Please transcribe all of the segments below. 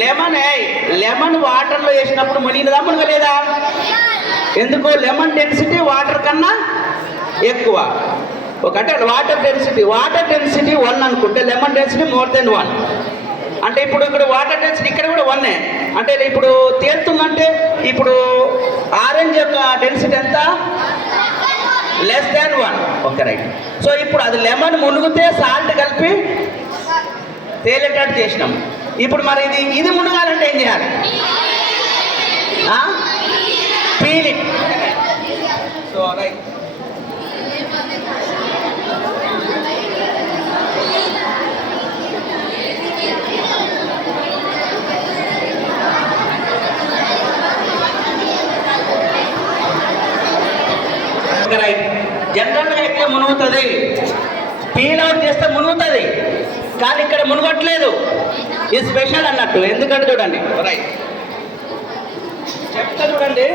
Lemon వాటర్లో వేసినప్పుడు మునిగినదా మునగలేదా? ఎందుకు? లెమన్ డెన్సిటీ వాటర్ కన్నా ఎక్కువ. ఒకటే వాటర్ డెన్సిటీ 1 అనుకుంటే లెమన్ డెన్సిటీ more than 1. అంటే ఇప్పుడు ఇక్కడ వాటర్ డెన్సిటీ ఇక్కడ కూడా 1. అంటే ఇప్పుడు తేలుతుందంటే ఇప్పుడు ఆరెంజ్ యొక్క డెన్సిటీ ఎంత? <1. Okay, right. సో ఇప్పుడు అది లెమన్ మునిగితే సాల్ట్ కలిపి తేలేటట్టు చేసినాం. ఇప్పుడు మరి ఇది మునగాలంటే ఏం చేయాలి? Peel it. So right. Right. జనరల్గా అయితే మునుగుతుంది, పీల్ అవుట్ చేస్తే మునుగుతుంది, కానీ ఇక్కడ మునగట్లేదు. ఇది స్పెషల్ అన్నట్టు. ఎందుకంటే చూడండి, రైట్ చెప్తా చూడండి.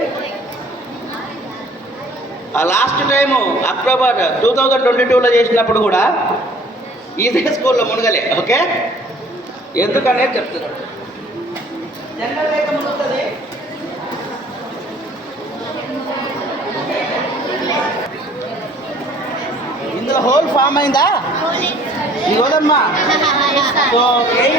లాస్ట్ టైము అక్టోబర్ 2022లో చేసినప్పుడు కూడా ఇదే స్కూల్లో మునగలే. ఓకే, ఎందుకనేది చెప్తున్నాడు. జనరల్ అయితే మునుగుతుంది. ఇందులో హోల్ ఫామ్ అయిందా? ఇవ్వదమ్మా. సో ఏం